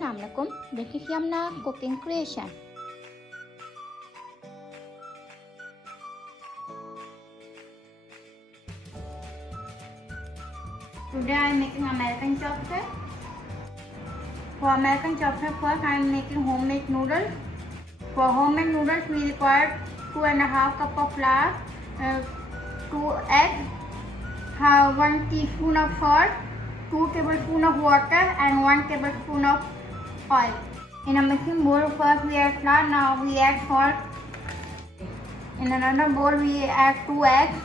Assalamualaikum. This is Yumna cooking creation. Today I am making American chopstick. For American chopstick, first I am making homemade noodles. For homemade noodles, we require 2.5 cup of flour, 2 eggs, 1 teaspoon of salt, 2 tablespoons of water, and 1 tablespoon of oil. In a mixing bowl, first we add flour. Now we add salt. In another bowl, we add 2 eggs.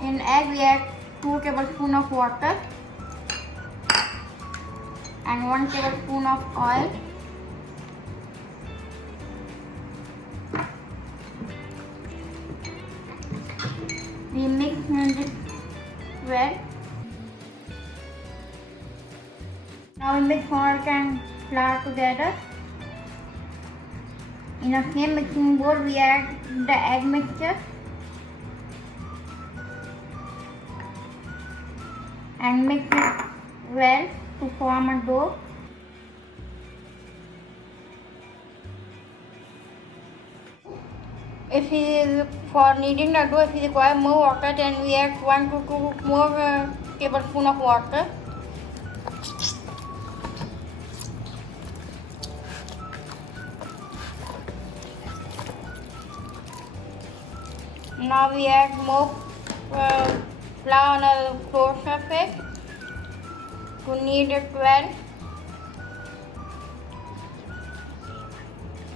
In egg, we add 2 tablespoons of water and 1 tablespoon of oil. We mix this well. Now we mix salt and flour together. In the same mixing bowl, we add the egg mixture and mix it well to form a dough. If for kneading the dough, if we require more water, then we add 1 to 2 more tablespoons of water. Now we add more flour on a floor surface to knead it well.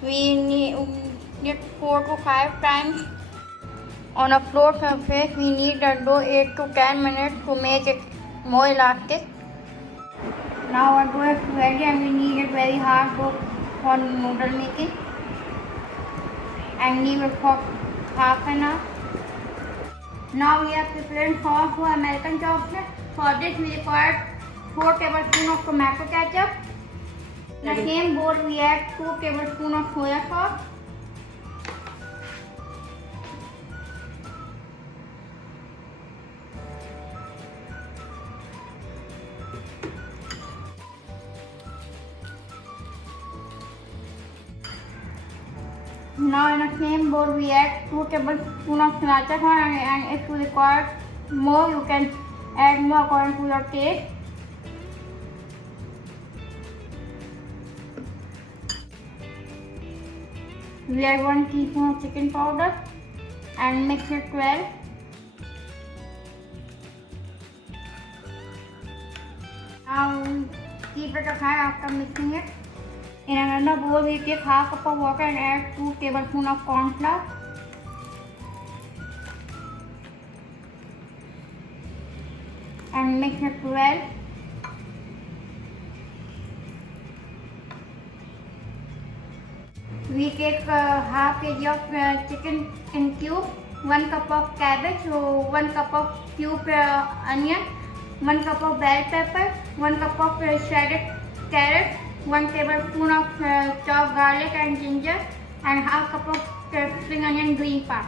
We knead it 4 to 5 times on a floor surface. We knead the dough 8 to 10 minutes to make it more elastic. Now our dough is ready and we knead it very hard for noodle making and knead it for half an hour. Now we are preparing sauce for American chopstick. For this we require 4 tablespoons of tomato ketchup. In the same bowl we add 2 tablespoons of soya sauce. Now in the same bowl we add 2 tablespoons of Sirracha and if you require more you can add more according to your taste. We add 1 teaspoon of chicken powder and mix it well. Now keep it aside after mixing it. In another bowl, we take half cup of water and add 2 tablespoons of corn flour. And mix it well. We take half kg of chicken in cube, 1 cup of cabbage, 1 cup of cube onion, 1 cup of bell pepper, 1 cup of shredded carrot, 1 tablespoon of chopped garlic and ginger, and half cup of spring onion green part.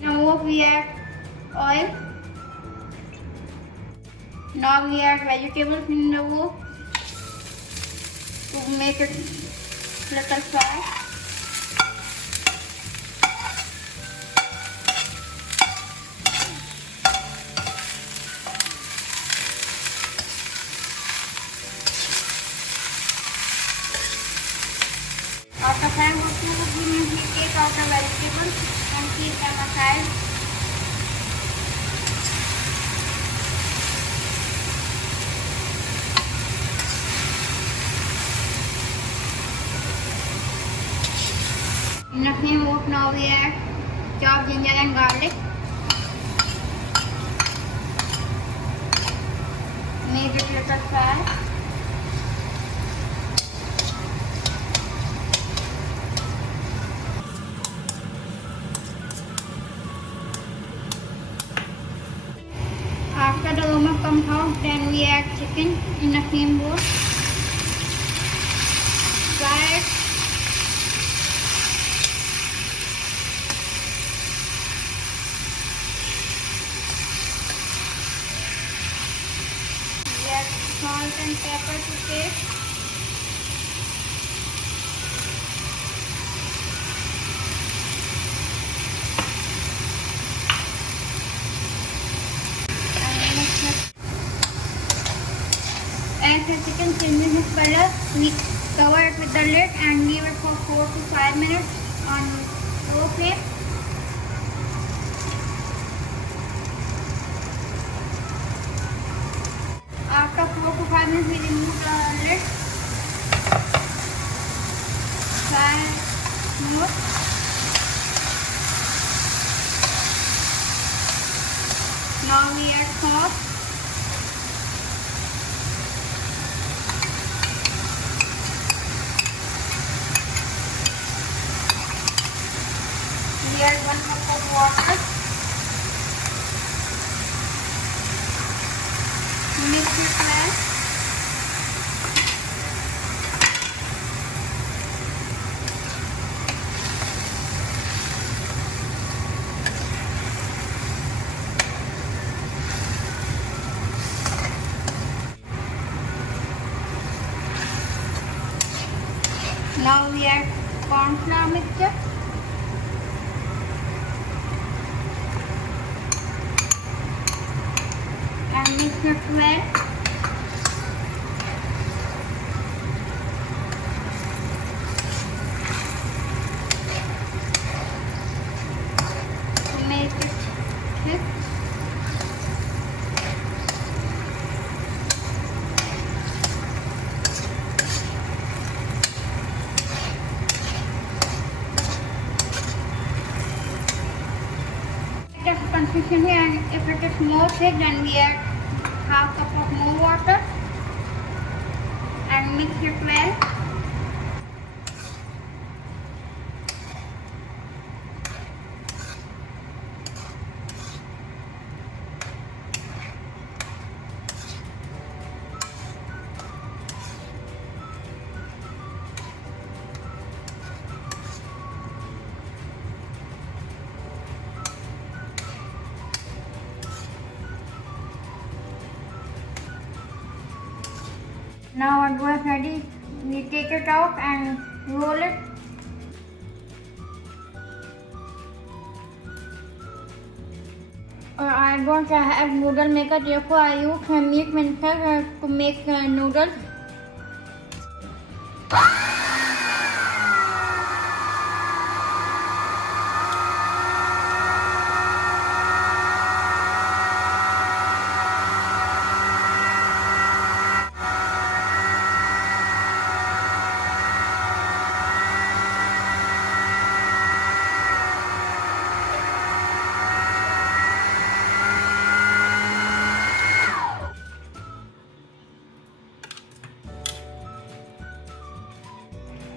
Now we add oil. Now we add vegetables in the bowl to make it little fry. After frying for 2 minutes, we take out the vegetables and keep them aside. In the same bowl, now we add chopped ginger and garlic. Make it little fry. After the aroma comes out, then we add chicken in the same bowl. Fry it. We add salt and pepper to taste. color, we cover it with the lid and leave it for 4 to 5 minutes on low flame. After 4 to 5 minutes, we remove the lid. Fry more. Now we add sauce. We add 1 cup of water. Mix it well. Now we add corn flour mixture. And mix it well. To make it thick. Consistency, and if it is more thick, then we add half cup of more water and mix it well. Now our dough is ready. We take it out and roll it. I don't have noodle maker, therefore I use a meat mincer to make noodles.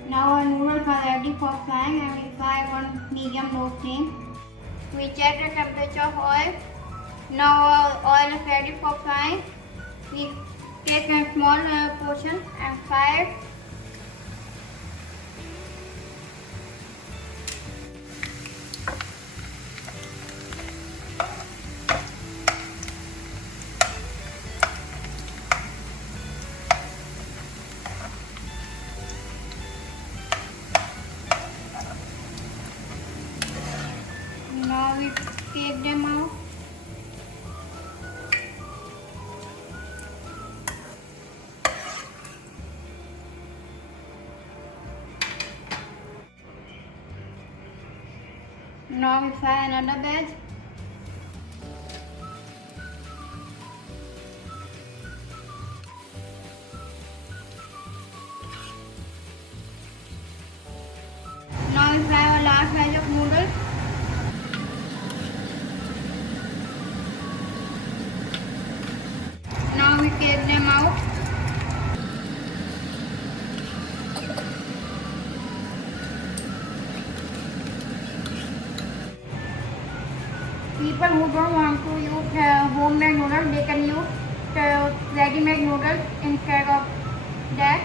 Now our noodles are ready for frying, and we fry on medium-low flame. We check the temperature of oil. Now our oil is ready for frying. We take a small portion and fry it. Now we take them out. Now we fry another batch. Now we fry our last batch of noodles. Now we take them out. People who don't want to use homemade noodles, they can use ready-made noodles instead of that.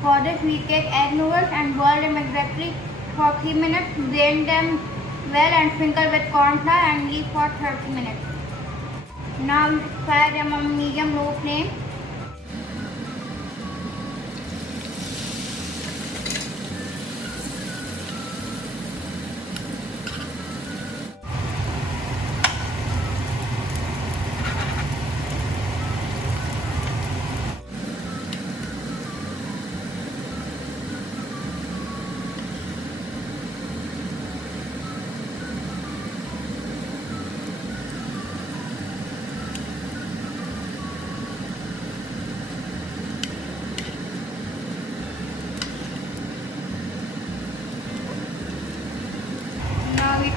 For this, we take egg noodles and boil them exactly for 3 minutes. Drain them well and sprinkle with corn flour and leave for 30 minutes. Now we fry them on medium-low flame.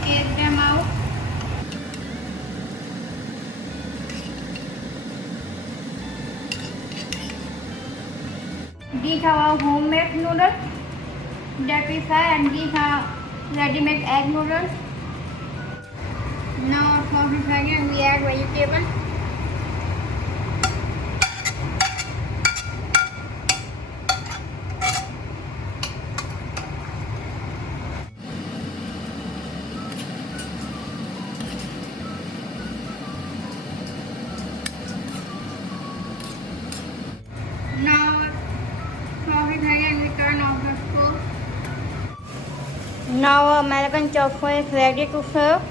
take them out. These are our homemade noodles that we fry, and these are ready-made egg noodles. Now our sauce is ready and we add vegetable. Now our sauce is ready and we turn off the stove. Now our American chop is ready to serve.